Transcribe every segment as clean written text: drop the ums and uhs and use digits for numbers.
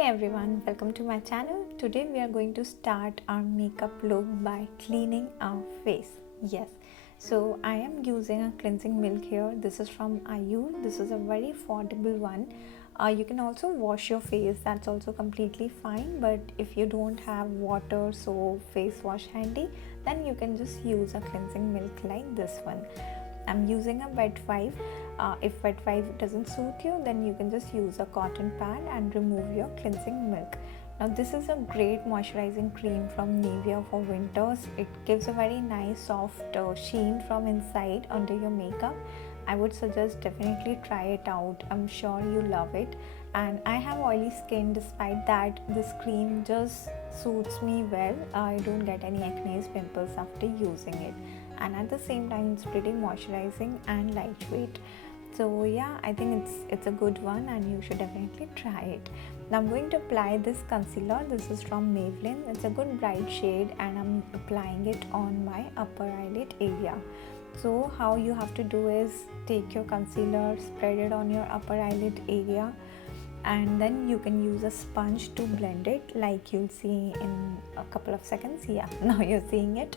Hey everyone, welcome to my channel. Today we are going to start our makeup look by cleaning our face. Yes, so I am using a cleansing milk here. This is from Ayur. This is a very affordable one. You can also wash your face, that's also completely fine. But if you don't have water, soap, face wash handy, then you can just use a cleansing milk like this one. I'm using a wet wipe. If wet wipe doesn't suit you, then you can just use a cotton pad and remove your cleansing milk. Now this is a great moisturizing cream from Nivea for winters. It gives a very nice soft sheen from inside under your makeup. I would suggest definitely try it out. I'm sure you love it. And I have oily skin. Despite that, this cream just suits me well. I don't get any acne, pimples after using it, and at the same time it's pretty moisturizing and lightweight. So yeah, I think it's a good one and you should definitely try it. Now I'm going to apply this concealer. This is from Maybelline. It's a good bright shade and I'm applying it on my upper eyelid area. So how you have to do is take your concealer, spread it on your upper eyelid area, and then you can use a sponge to blend it, like you'll see in a couple of seconds. Yeah, now you're seeing it.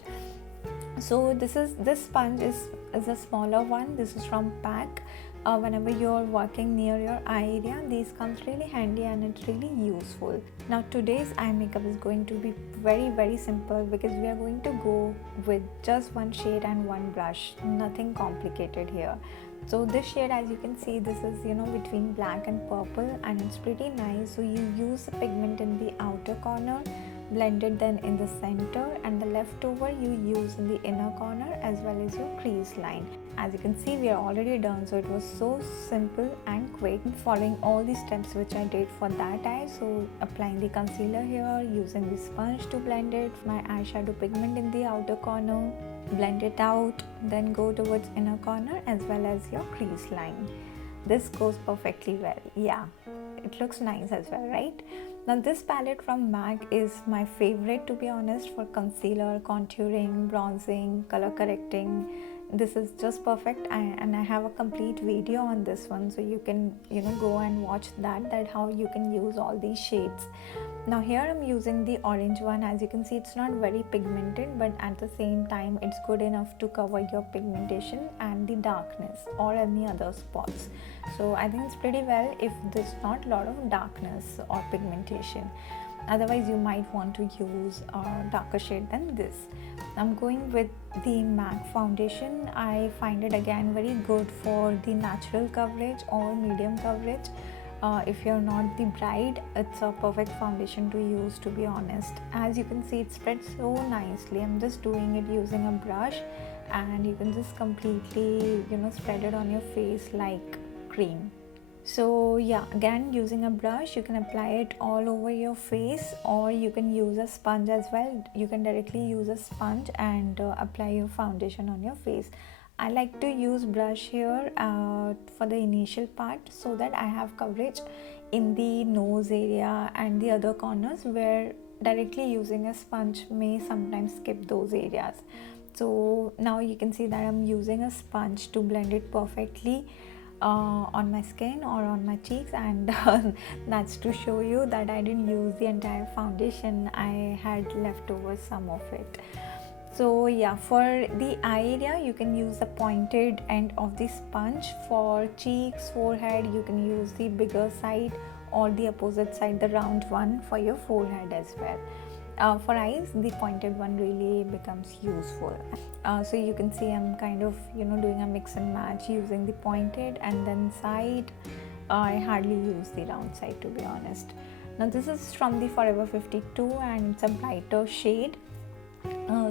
So this sponge is a smaller one. This is from Pack. Whenever you're working near your eye area, these comes really handy and it's really useful. Now today's eye makeup is going to be very simple because we are going to go with just one shade and one brush, nothing complicated here. So this shade, as you can see, this is between black and purple and it's pretty nice. So you use the pigment in the outer corner, blend it then in the center, and the leftover you use in the inner corner as well as your crease line. As you can see, we are already done, so it was so simple and quick, following all the steps which I did for that eye. So applying the concealer here, using the sponge to blend it, my eyeshadow pigment in the outer corner, blend it out, then go towards inner corner as well as your crease line. This goes perfectly well. Yeah, it looks nice as well, right? Now this palette from MAC is my favorite, to be honest, for concealer, contouring, bronzing, color correcting. This is just perfect, and I have a complete video on this one, so you can go and watch that how you can use all these shades. Now here I'm using the orange one. As you can see, it's not very pigmented, but at the same time it's good enough to cover your pigmentation and the darkness or any other spots. So I think it's pretty well if there's not a lot of darkness or pigmentation. Otherwise you might want to use a darker shade than this. I'm going with the MAC foundation. I find it again very good for the natural coverage or medium coverage. If you're not the bride, it's a perfect foundation to use, to be honest. As you can see, it spreads so nicely. I'm just doing it using a brush, and you can just completely spread it on your face like cream. So yeah, again using a brush, you can apply it all over your face, or you can use a sponge as well. You can directly use a sponge and apply your foundation on your face. I like to use brush here for the initial part, so that I have coverage in the nose area and the other corners where directly using a sponge may sometimes skip those areas. So now you can see that I'm using a sponge to blend it perfectly on my skin or on my cheeks, and that's to show you that I didn't use the entire foundation. I had left over some of it. So yeah, for the eye area you can use the pointed end of the sponge. For cheeks, forehead, you can use the bigger side or the opposite side, the round one, for your forehead as well. For eyes, the pointed one really becomes useful. So you can see I'm kind of doing a mix and match, using the pointed and then side. I hardly use the round side, to be honest. Now this is from the Forever 52 and it's a brighter shade.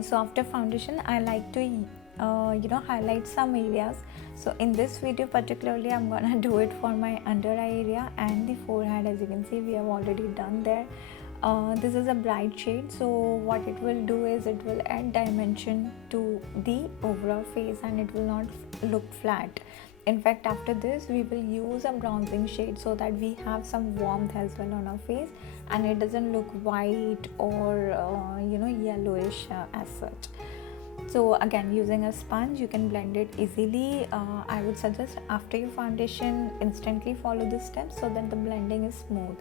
So after foundation, I like to highlight some areas. So in this video particularly, I'm gonna do it for my under eye area and the forehead. As you can see, we have already done there. This is a bright shade, so what it will do is it will add dimension to the overall face and it will not look flat. In fact, after this we will use a bronzing shade so that we have some warmth as well on our face and it doesn't look white or yellowish as such. So again, using a sponge, you can blend it easily. I would suggest after your foundation, instantly follow this step so that the blending is smooth.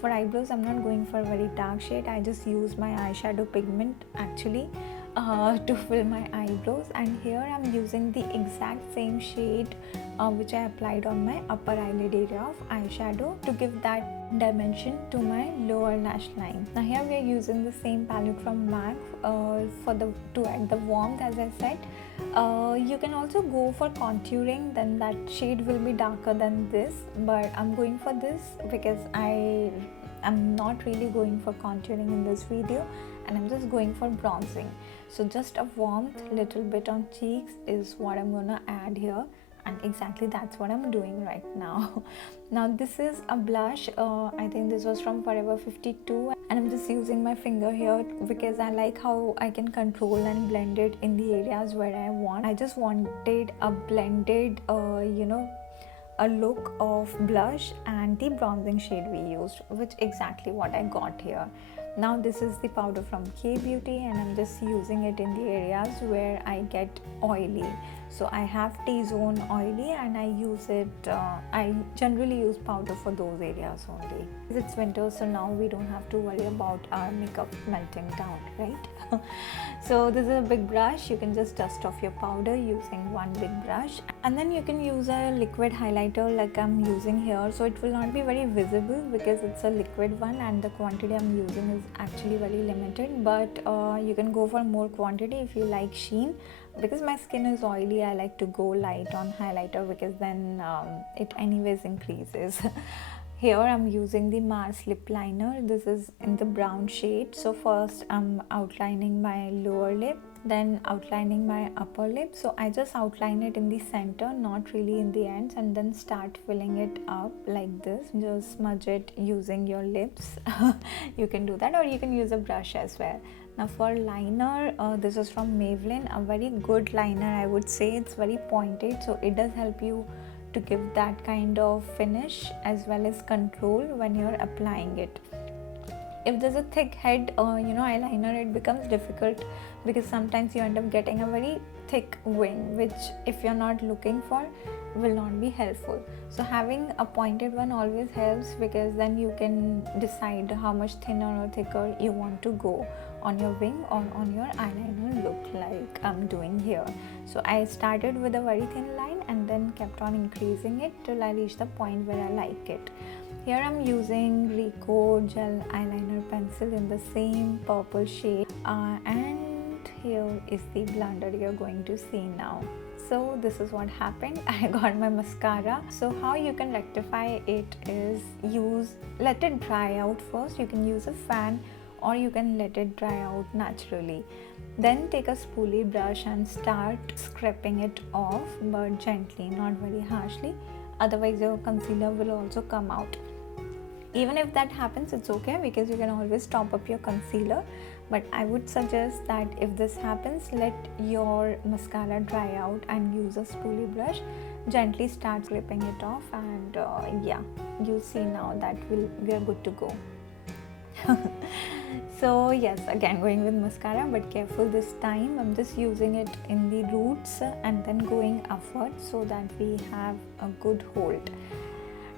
For eyebrows, I'm not going for a very dark shade. I just use my eyeshadow pigment actually to fill my eyebrows, and here I'm using the exact same shade which I applied on my upper eyelid area of eyeshadow to give that dimension to my lower lash line. Now here we are using the same palette from MAC to add the warmth, as I said. You can also go for contouring, then that shade will be darker than this, but I'm going for this because I am not really going for contouring in this video, and I'm just going for bronzing. So just a warmth, little bit on cheeks is what I'm gonna add here, and exactly that's what I'm doing right now. Now this is a blush, I think this was from Forever 52, and I'm just using my finger here because I like how I can control and blend it in the areas where I want. I just wanted a blended a look of blush and the bronzing shade we used, which exactly what I got here. Now this is the powder from K Beauty, and I'm just using it in the areas where I get oily. So I have T-zone oily, and I use it, I generally use powder for those areas only. It's winter, so now we don't have to worry about our makeup melting down, right? So this is a big brush. You can just dust off your powder using one big brush, and then you can use a liquid highlighter like I'm using here. So it will not be very visible because it's a liquid one and the quantity I'm using is actually very limited, but you can go for more quantity if you like sheen. Because my skin is oily, I like to go light on highlighter because then it anyways increases. Here I'm using the Mars lip liner. This is in the brown shade. So first I'm outlining my lower lip, then outlining my upper lip. So I just outline it in the center, not really in the ends, and then start filling it up like this. Just smudge it using your lips. You can do that, or you can use a brush as well. Now for liner, this is from Maybelline, a very good liner I would say. It's very pointed, so it does help you to give that kind of finish as well as control when you're applying it. If there's a thick head eyeliner, it becomes difficult because sometimes you end up getting a very thick wing, which if you're not looking for will not be helpful. So having a pointed one always helps, because then you can decide how much thinner or thicker you want to go on your wing or on your eyeliner look, like I'm doing here. So I started with a very thin line and then kept on increasing it till I reached the point where I like it. Here I'm using Rico gel eyeliner pencil in the same purple shade, and here is the blunder you're going to see now. So this is what happened. I got my mascara. So how you can rectify it is let it dry out first. You can use a fan or you can let it dry out naturally. Then take a spoolie brush and start scraping it off, but gently, not very harshly. Otherwise your concealer will also come out. Even if that happens, it's okay, because you can always top up your concealer. But I would suggest that if this happens, let your mascara dry out and use a spoolie brush. Gently start scraping it off, and yeah, you see now that we are good to go. So yes, again going with mascara, but careful this time. I'm just using it in the roots and then going upwards so that we have a good hold.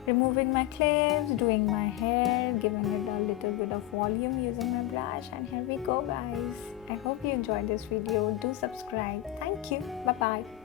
Removing my clips, doing my hair, giving it a little bit of volume using my brush, and here we go guys. I hope you enjoyed this video. Do subscribe. Thank you. Bye bye.